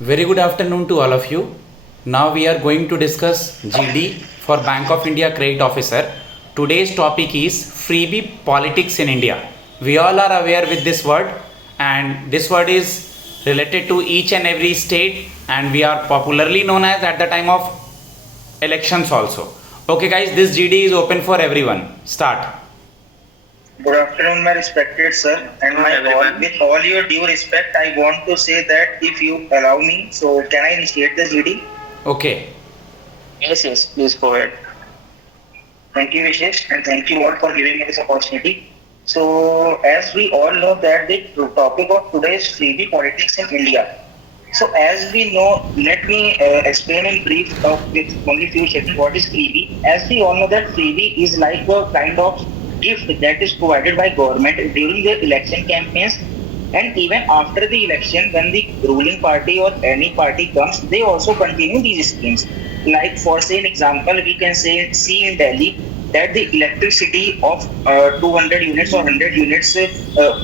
Very good afternoon to all of you. Now we are going to discuss GD for Bank of India Credit Officer. Today's topic is freebie politics in India. We all are aware with this word, and this word is related to each and every state, and we are popularly known as at the time of elections also. Okay guys, this GD is open for everyone. Start. Good afternoon, my respected sir, and with all your due respect, I want to say that if you allow me, so can I initiate the GD? Okay. Yes, please go ahead. Thank you, Vishesh, and thank you all for giving me this opportunity. So, as we all know that the topic of today is freebie politics in India. So, as we know, let me explain in brief with only few seconds what is freebie. As we all know that freebie is like a kind of gift that is provided by government during the election campaigns, and even after the election when the ruling party or any party comes, they also continue these schemes. Like for say an example, we can say see in Delhi that the electricity of 200 units or 100 units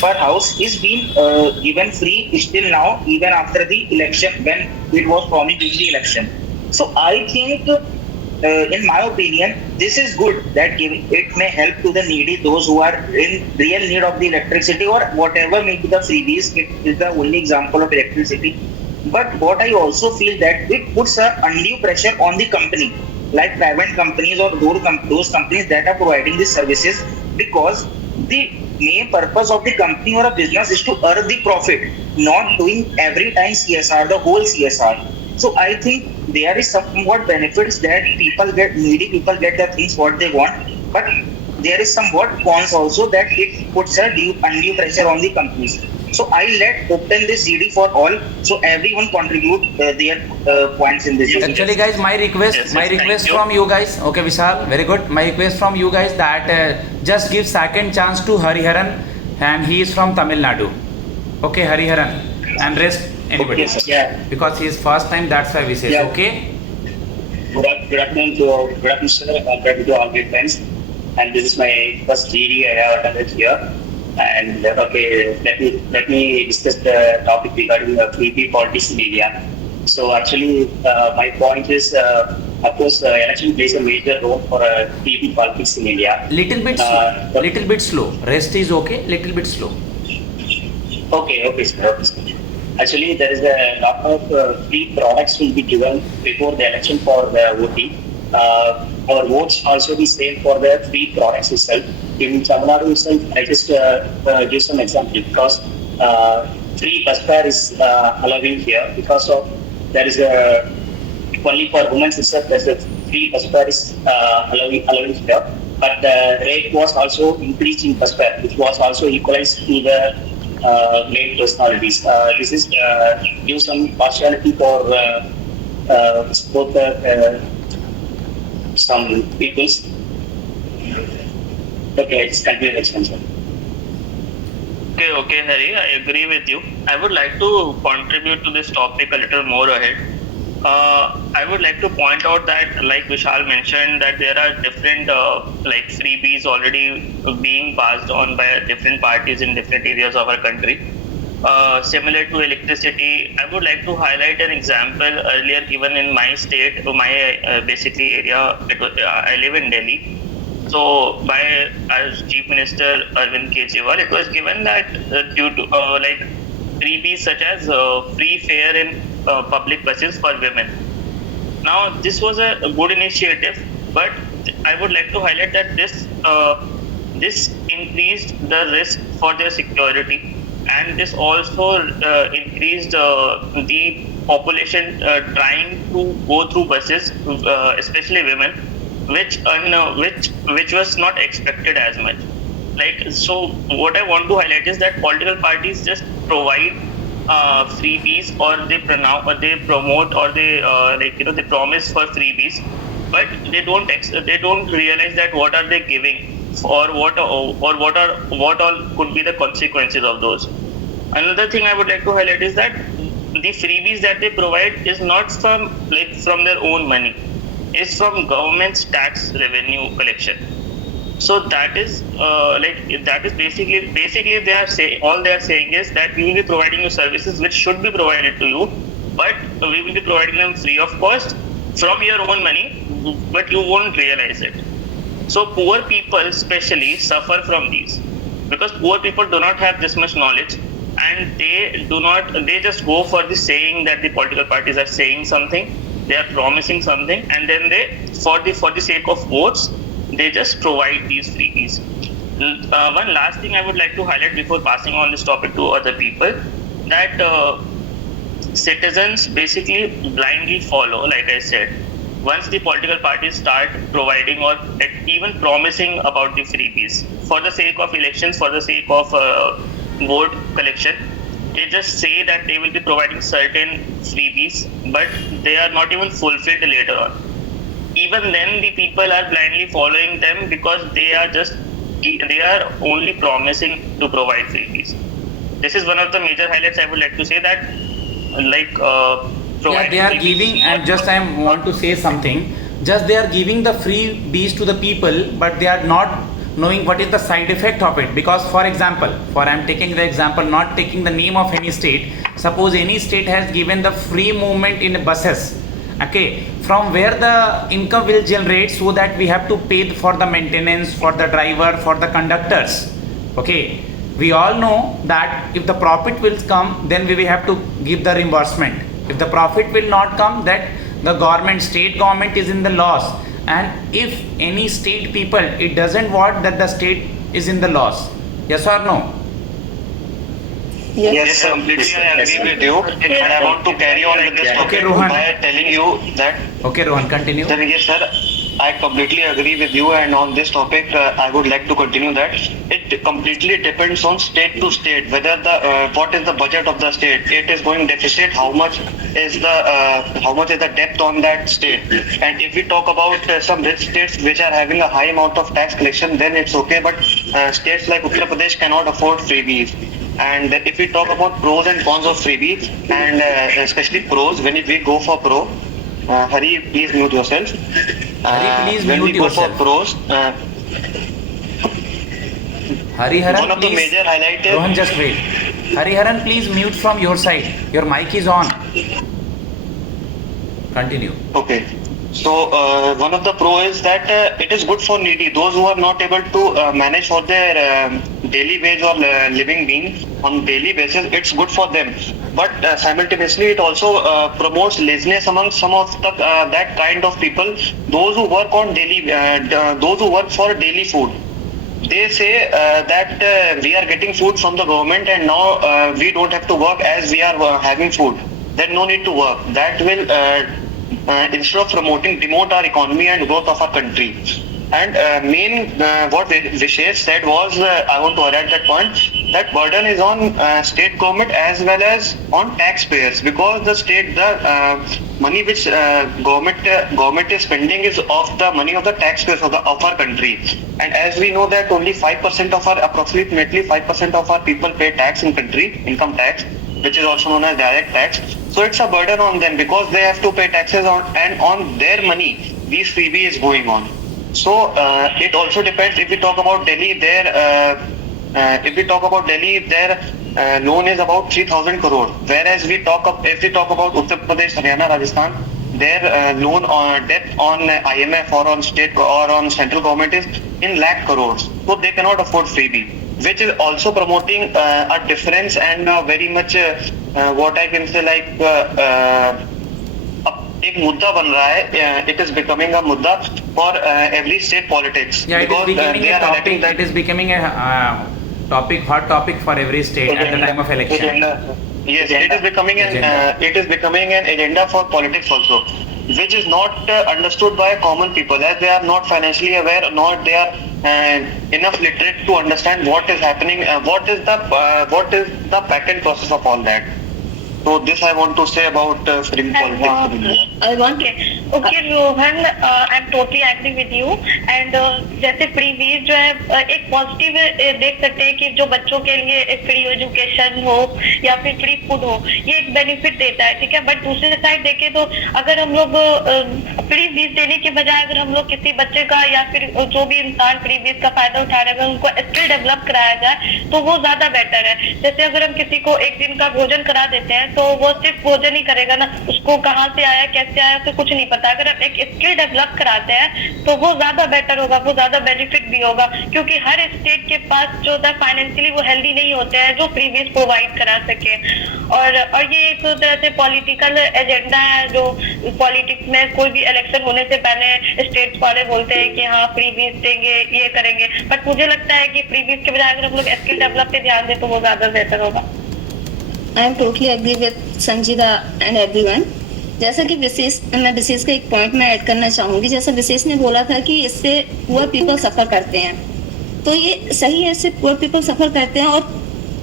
per house is being given free still now, even after the election when it was promised in the election. So I think in my opinion, this is good that it may help to the needy, those who are in real need of the electricity or whatever may be the freebies. It is the only example of electricity. But what I also feel that it puts a undue pressure on the company, like private companies or those companies that are providing these services, because the main purpose of the company or a business is to earn the profit, not doing every time CSR, the whole CSR. So I think there is somewhat benefits that needy people get the things what they want, but there is somewhat cons also that it puts a undue pressure on the companies. So I let open this GD for all, so everyone contribute their points in this. Actually, guys, my request from you guys. Okay, Vishal, very good. My request from you guys that just give second chance to Hariharan, and he is from Tamil Nadu. Okay, Hariharan, and rest anybody. Okay, yeah. Because he is first time. That's why we say. Yeah. Okay. Good afternoon, sir. Congratulations to all my friends. And this is my first GD I have attended here. And okay, let me discuss the topic regarding freebie politics in India. So actually, my point is, of course, election plays a major role for freebie politics in India. Little bit slow. Rest is okay. Little bit slow. Okay, sir. Actually, there is a lot of free products will be given before the election for the voting. Our votes also the same for the free products itself. In Tamil Nadu itself, I just give some example because free bus fare is allowing here because of there is a only for women itself. There's a free bus fare is allowing here, but the rate was also increased in bus fare, which was also equalized to the male personalities. This is give some partiality for both some peoples. Okay, it's continue extension. Okay, Hari, I agree with you. I would like to contribute to this topic a little more ahead. I would like to point out that, like Vishal mentioned, that there are different like freebies already being passed on by different parties in different areas of our country. Similar to electricity, I would like to highlight an example earlier given in my state, my basically area. I live in Delhi. So by as Chief Minister Arvind Kejriwal, it was given that due to like freebies such as free fare in public buses for women. Now this was a good initiative, but I would like to highlight that this increased the risk for their security, and this also increased the population trying to go through buses, especially women, which was not expected as much. Like, so what I want to highlight is that political parties just provide freebies, or they promote, or they they promise for freebies, but they don't realize that what are they giving, or what all could be the consequences of those. Another thing I would like to highlight is that the freebies that they provide is not from their own money. Is from government's tax revenue collection. So that is basically they are saying is that we will be providing you services which should be provided to you, but we will be providing them free of cost from your own money, but you won't realize it. So poor people especially suffer from these, because poor people do not have this much knowledge, and they just go for the saying that the political parties are saying something, they are promising something, and then they, for the sake of votes, they just provide these freebies. One last thing I would like to highlight before passing on this topic to other people, that citizens basically blindly follow, like I said. Once the political parties start providing or even promising about the freebies for the sake of elections, for the sake of vote collection, they just say that they will be providing certain freebies, but they are not even fulfilled later on. Even then, the people are blindly following them because they are only promising to provide freebies. This is one of the major highlights I would like to say, that Yeah, they are giving, and just I want to say something. Just they are giving the freebies to the people, but they are not knowing what is the side effect of it. Because, for example, I am taking the example, not taking the name of any state. Suppose any state has given the free movement in buses. Okay, from where the income will generate, so that we have to pay for the maintenance, for the driver, for the conductors. Okay, we all know that if the profit will come, then we will have to give the reimbursement. If the profit will not come, that the state government is in the loss. And if any state people, it doesn't want that the state is in the loss. Yes or no? Yes, completely I agree with you. And I want to carry on with this topic by telling you that. Okay, Rohan, continue. Yes, sir. I completely agree with you, and on this topic, I would like to continue that. It completely depends on state to state whether the what is the budget of the state. It is going deficit. How much is the depth on that state? And if we talk about some rich states which are having a high amount of tax collection, then it's okay. But states like Uttar Pradesh cannot afford freebies. And if we talk about pros and cons of freebies, and especially pros, when we go for pro. Hari, please mute yourself. Hari, please when mute we go yourself. for pros, Hariharan, one of the please. major highlight is Rohan, just wait. Hariharan, please mute from your side. Your mic is on. Continue. okay. So one of the pro is that it is good for needy, those who are not able to manage for their daily wage or living being on daily basis. It's good for them, but simultaneously it also promotes laziness among some of the that kind of people, those who work on those who work for daily food. They say that we are getting food from the government, and now we don't have to work as we are having food. Then no need to work. That will instead of promoting, demote our economy and growth of our country. And what Vishesh said was, I want to highlight that point, that burden is on state government as well as on taxpayers, because the money which government is spending is of the money of the taxpayers of our country. And as we know that only 5% of approximately 5% of our people pay tax in country, income tax, which is also known as direct tax. So it's a burden on them because they have to pay taxes on their money. These freebie is going on. So it also depends. If we talk about Delhi, their loan is about 3,000 crore. Whereas if we talk about Uttar Pradesh, Haryana, Rajasthan, their loan debt on IMF or on state or on central government is in lakh crores. So they cannot afford freebie, which is also promoting a difference and very much what I can say like एक मुद्दा बन रहा है. It is becoming a मुद्दा for every state politics. Yeah, because it is becoming they a are topic. highlighting that It is becoming a hot topic for every state at the time of election. Yes, it is becoming an agenda for politics also, which is not understood by common people, as they are not financially aware, nor they are enough literate to understand what is happening, what is the patent process of all that. So this I want to say about free politics in India. Okay, Rohan, I'm totally agree with you. And जैसे free वीज जो है एक positive देख सकते हैं कि जो बच्चों के लिए फ्री एजुकेशन हो या फिर फ्री फूड हो, ये एक बेनिफिट देता है, ठीक है. बट दूसरे साइड देखें तो अगर हम लोग फ्री वीज देने के बजाय अगर हम लोग किसी बच्चे का या फिर जो भी इंसान फ्री वीज का फायदा उठा रहे हैं उनको स्किल डेवलप कराया जाए तो वो ज्यादा बेटर है. जैसे अगर हम किसी को एक दिन का भोजन करा देते हैं तो वो सिर्फ भोजन ही करेगा ना, उसको कहाँ से आया कैसे आया उसे कुछ नहीं पता। अगर आप एक स्किल डेवलप कराते हैं तो वो ज्यादा बेटर होगा, वो ज्यादा बेनिफिट भी होगा, क्योंकि हर स्टेट के पास जो होता है फाइनेंशियली वो हेल्दी नहीं होते हैं जो फ्रीबीज प्रोवाइड करा सके। और ये एक तरह से पॉलिटिकल एजेंडा है, जो पॉलिटिक्स में कोई भी इलेक्शन होने से पहले स्टेट्स वाले बोलते हैं कि हाँ फ्रीबीज देंगे ये करेंगे, बट मुझे लगता है कि फ्रीबीज के बजाय अगर हम लोग स्किल डेवलप पे ध्यान दें तो वो ज्यादा बेहतर होगा। I am totally agree with Sanjeeda and everyone. जैसा कि विशेष का एक पॉइंट मैं ऐड करना चाहूंगी, जैसा विशेष ने बोला था कि इससे पुअर पीपल सफर करते हैं, तो ये सही है, इससे पुअर पीपल सफर करते हैं। और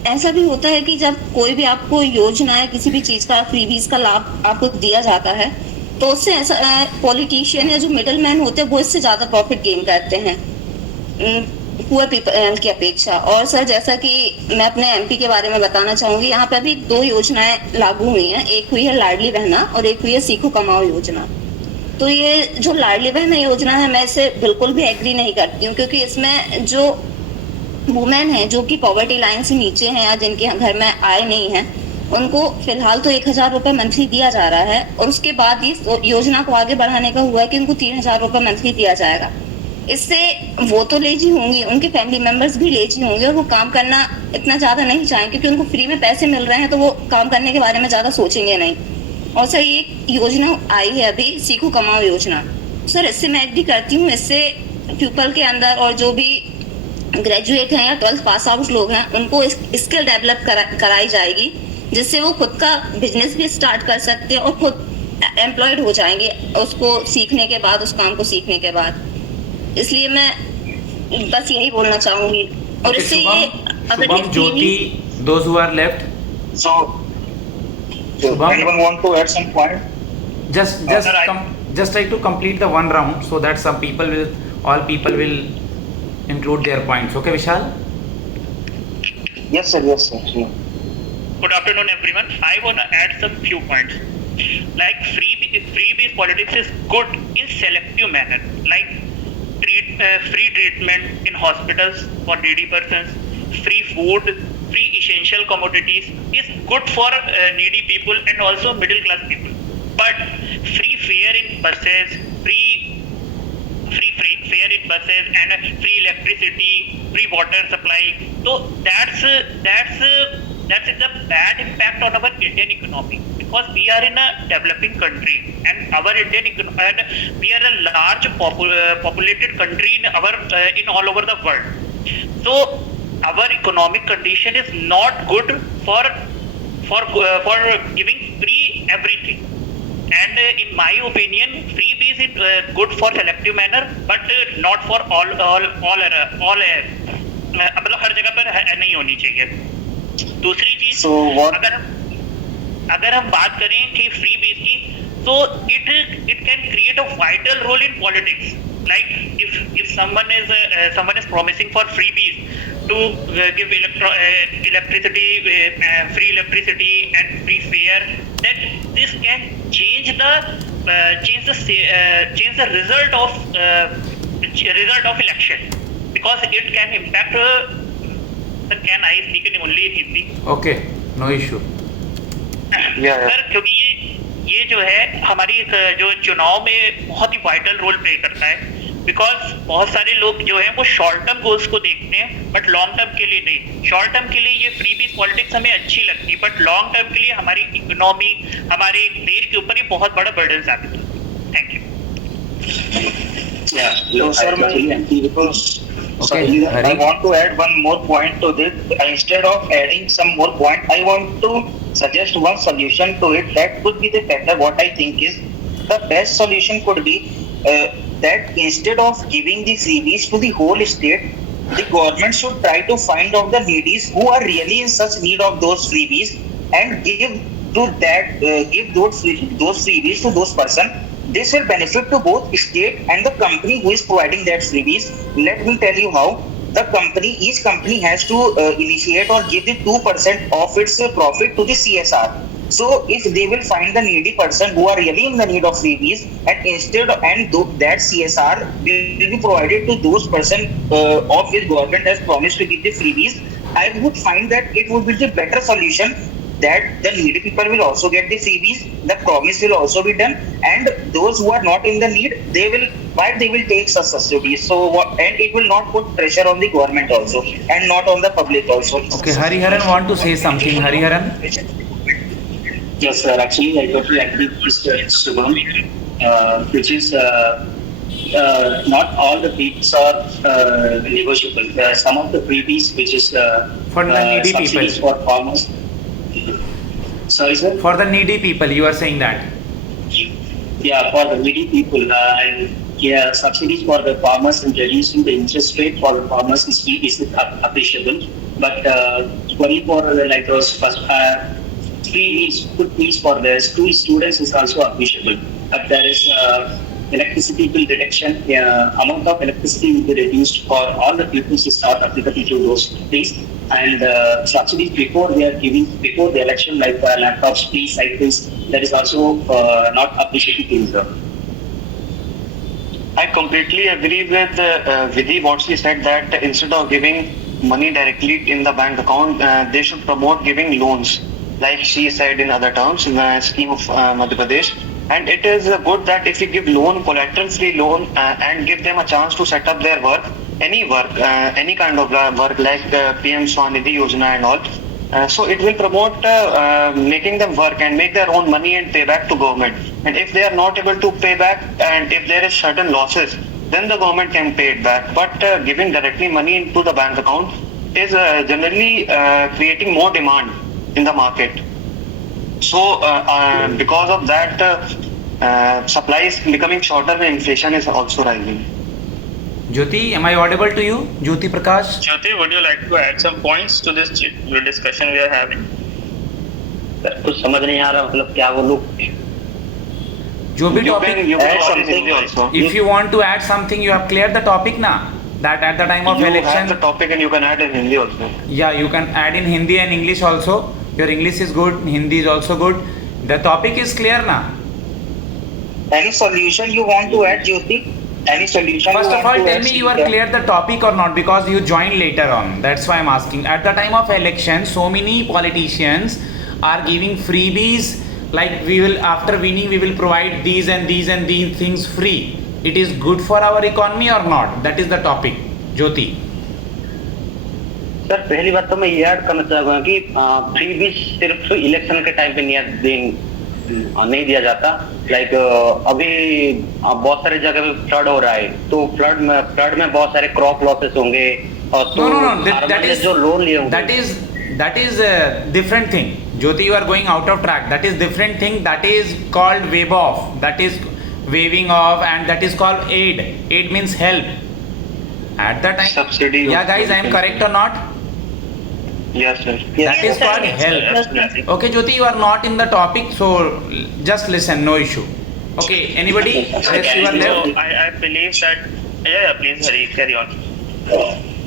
ऐसा भी होता है कि जब कोई भी आपको योजना है किसी भी चीज का फ्रीबीज का लाभ आपको दिया जाता है तो उससे ऐसा पॉलिटिशियन या जो मिडल मैन होते हैं वो इससे ज्यादा प्रॉफिट गेन करते हैं पुअर पीपल की अपेक्षा। और सर जैसा कि मैं अपने एमपी के बारे में बताना चाहूंगी, यहाँ पे अभी 2 योजनाएं लागू हुई हैं, एक हुई है लाडली बहना और एक हुई है सीखो कमाओ योजना। तो ये जो लाडली बहना योजना है मैं इससे बिल्कुल भी एग्री नहीं करती हूँ, क्योंकि इसमें जो वुमेन है जो कि पॉवर्टी लाइन से नीचे हैं या जिनके घर में आय नहीं है उनको फिलहाल तो 1,000 रुपये मंथली दिया जा रहा है, और उसके बाद इस योजना को आगे बढ़ाने का हुआ है कि उनको 3,000 रुपये मंथली दिया जाएगा। इससे वो तो लेजी होंगी, उनके फैमिली मेंबर्स भी लेजी होंगे और वो काम करना इतना ज्यादा नहीं चाहेंगे, क्योंकि उनको फ्री में पैसे मिल रहे हैं तो वो काम करने के बारे में ज्यादा सोचेंगे नहीं। और सर ये योजना आई है अभी सीखो कमाओ योजना, सर इससे मैं एग्री करती हूँ। इससे पीपल के अंदर और जो भी ग्रेजुएट हैं या 12th पास आउट लोग हैं उनको स्किल डेवलप कराई जाएगी, जिससे वो खुद का बिजनेस भी स्टार्ट कर सकते हैं और खुद एम्प्लॉयड हो जाएंगे उसको सीखने के बाद, उस काम को सीखने के बाद। इसलिए मैं बस यही बोलना चाहूंगी। और इससे ये Shubham, Jyoti, those who are left, So, Shubham? anyone want to add some point? just try to complete the one round so that all people will include their points. Okay, Vishal? Yes, sir. Yes, sir. Yeah. Good afternoon, everyone. I want to add some few points. Like freebies politics is good in selective manner. Like free treatment in hospitals for needy persons, free food, free essential commodities is good for needy people and also middle class people. But free fare in buses, free fare in buses and free electricity, free water supply. So that's a bad impact on our Indian economy, because we are in a developing country and our we are a large populated country in all over the world. So our economic condition is not good for giving free everything. And in my opinion, freebies is good for selective manner, but not for all मतलब हर जगह पर नहीं होनी चाहिए। दूसरी चीज, So what? अगर हम बात करें कि फ्रीबीज की, तो it can create a vital role in politics. Like if someone is promising for freebies to give electricity, free electricity and free fare, then this can change the result of election, because it can impact. Can I speak in only in Hindi? Okay, no issue. Yeah. Sir क्योंकि ये जो है हमारी जो चुनाव में बहुत ही vital role play करता है, बिकॉज बहुत सारे लोग जो हैं वो शॉर्ट टर्म गोल्स को देखते हैं बट लॉन्ग टर्म के लिए नहीं। शॉर्ट टर्म के लिए ये फ्रीबीज पॉलिटिक्स हमें अच्छी लगती है, बट लॉन्ग टर्म के लिए हमारी इकोनॉमी, हमारे देश के ऊपर ये बहुत बड़ा बर्डन साबित होता है। Thank you. So, sir, Okay, I want to add one more point to this. Instead of adding some more point, I want to suggest one solution to it. That could be the better. What I think is the best solution could be that instead of giving the freebies to the whole state, the government should try to find out the needies who are really in such need of those freebies and give those freebies to those person. This will benefit to both state and the company who is providing that freebies. Let me tell you how. Each company has to initiate or give the 2% of its profit to the CSR. So if they will find the needy person who are really in the need of freebies, and that CSR will be provided to those person of which government has promised to give the freebies, I would find that it would be the better solution that the needy people will also get the freebies, the promise will also be done, and those who are not in the need, they will take such subsidies. So and it will not put pressure on the government also, and not on the public also. Okay, Hariharan want to say something. Hariharan? Yes, sir. Actually, I totally agree with Mr. Shubham, which is not all the freebies are negotiable. There are some of the freebies which is For the needy subsidies people. for farmers. Sorry, sir. For the needy people, you are saying that. Yeah, for the needy people and yeah, subsidies for the farmers and reducing the interest rate for the farmers is appreciable. But only for like those first free meals, good meals for the school students is also appreciable. But there is electricity bill reduction. Amount of electricity will be reduced for all the people to start applicable to those things. And subsidies before they are giving before the election, like laptops, free cycles, that is also not appreciated. I completely agree with Vidhi what she said, that instead of giving money directly in the bank account, they should promote giving loans, like she said in other terms, in the scheme of Madhya Pradesh. And it is good that if you give loan, collateral-free loan, and give them a chance to set up their work, any kind of work like PM Swanidhi Yojana and all. So it will promote making them work and make their own money and pay back to government. And if they are not able to pay back, and if there is certain losses, then the government can pay it back. But giving directly money into the bank account is generally creating more demand in the market. So because of that, supply is becoming shorter and inflation is also rising. Jyoti, am I audible to you? Jyoti Prakash? Jyoti, would you like to add some points to this discussion we are having? कुछ समझ नहीं आ रहा, मतलब क्या बोलूं? जो भी You topic, can add something also. if you want to add something, you have cleared the topic na? That at the time of You election, have the topic and you can add in Hindi also. yeah, you can add in Hindi and English also. Your English is good, Hindi is also good. The topic is clear na? Any solution you want to add, Jyoti? Any solution? First you of want all, to tell add, me you are Sridhar? clear the topic or not, because you joined later on. That's why I'm asking. At the time of election, so many politicians are giving freebies, like we will, after winning, we will provide these and these and these things free. It is good for our economy or not? That is the topic. Jyoti. Sir पहली बात तो मैं ये add करना चाहूंगा कि free भी सिर्फ इलेक्शन के टाइम पे नहीं दिया जाता। लाइक अभी बहुत सारी जगह पे फ्लड हो रहा है, तो फ्लड में बहुत सारे क्रॉप लॉसेस होंगे, और तो No. That farmer ने is जो लोन लिए होंगे, that is a different thing. Jyoti, you are going out of track. That is different thing. That is called wave off. That is waving off, and that is called aid. Aid means help. At the time. Subsidy. Yeah, guys, I am correct or not? Yes, sir. That is called help. Absolutely. Okay, Jyoti, you are not in the topic, so just listen. No issue. Okay, anybody? Yes, you are So left. I believe that, yeah, please, Hari, carry on.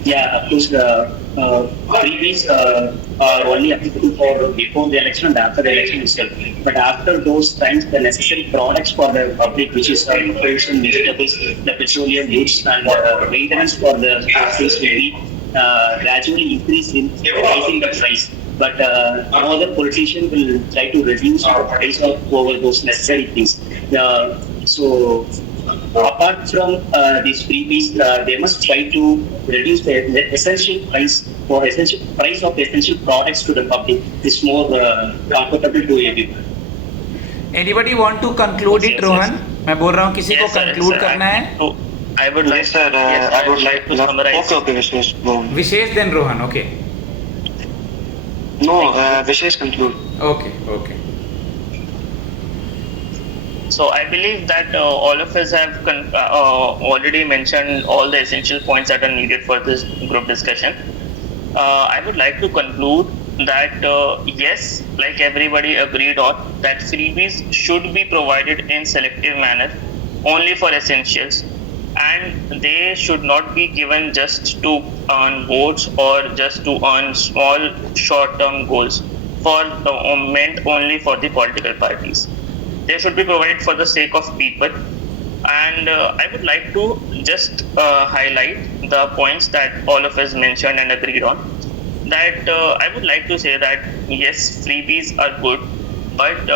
Yeah, of course, freebies are only applicable for before the election and after the election itself. But after those times, the necessary products for the public, which is fruits and vegetables, the petroleum goods, and maintenance for the factories will be gradually increase in raising the price. But another politician will try to reduce the price of over those necessary things. So apart from these freebies, they must try to reduce the essential price of essential products to the public. It's more comfortable to everyone. Anybody want to conclude it, Yes, Rohan? मैं बोल रहा हूँ किसी को Yes, sir, conclude sir, करना है. I would like, Yes, sir. yes, I would like to summarize. Okay, Vishesh. Go on. Vishesh then Rohan. Okay. No, Vishesh conclude. Okay. So I believe that all of us have already mentioned all the essential points that are needed for this group discussion. I would like to conclude that yes, like everybody agreed on, that freebies should be provided in selective manner, only for essentials, and they should not be given just to earn votes or just to earn small short-term goals meant only for the political parties. They should be provided for the sake of people. And I would like to just highlight the points that all of us mentioned and agreed on. that I would like to say that yes, freebies are good, but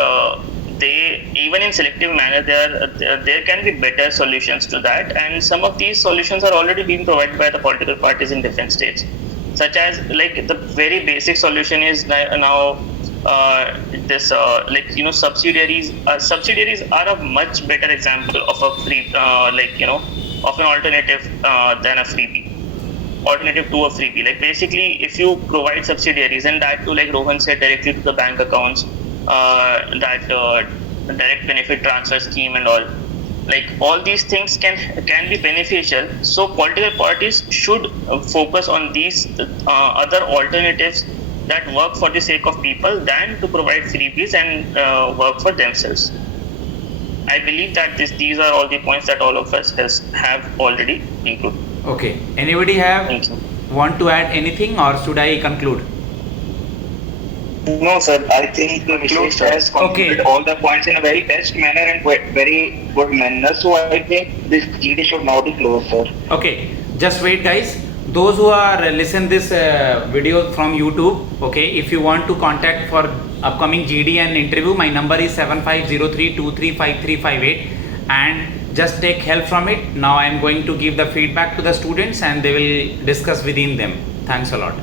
they, even in selective manner, there can be better solutions to that, and some of these solutions are already being provided by the political parties in different states, such as like the very basic solution is now this like subsidiaries. Subsidiaries are a much better example of a free of an alternative than a freebie. Alternative to a freebie, like basically if you provide subsidiaries, and that too, like Rohan said, directly to the bank accounts, that direct benefit transfer scheme and all, like all these things can be beneficial. So political parties should focus on these other alternatives that work for the sake of people than to provide freebies and work for themselves. I believe that these are all the points that all of us have already included. Okay. Anybody want to add anything, or should I conclude? No, sir. I think Vishesh has concluded all the points in a very best manner and very good manner. So I think this GD should now be closed, sir. Okay. Just wait, guys. Those who are listen this video from YouTube, okay, if you want to contact for upcoming GD and interview, my number is 7503235358, and just take help from it. Now I am going to give the feedback to the students and they will discuss within them. Thanks a lot.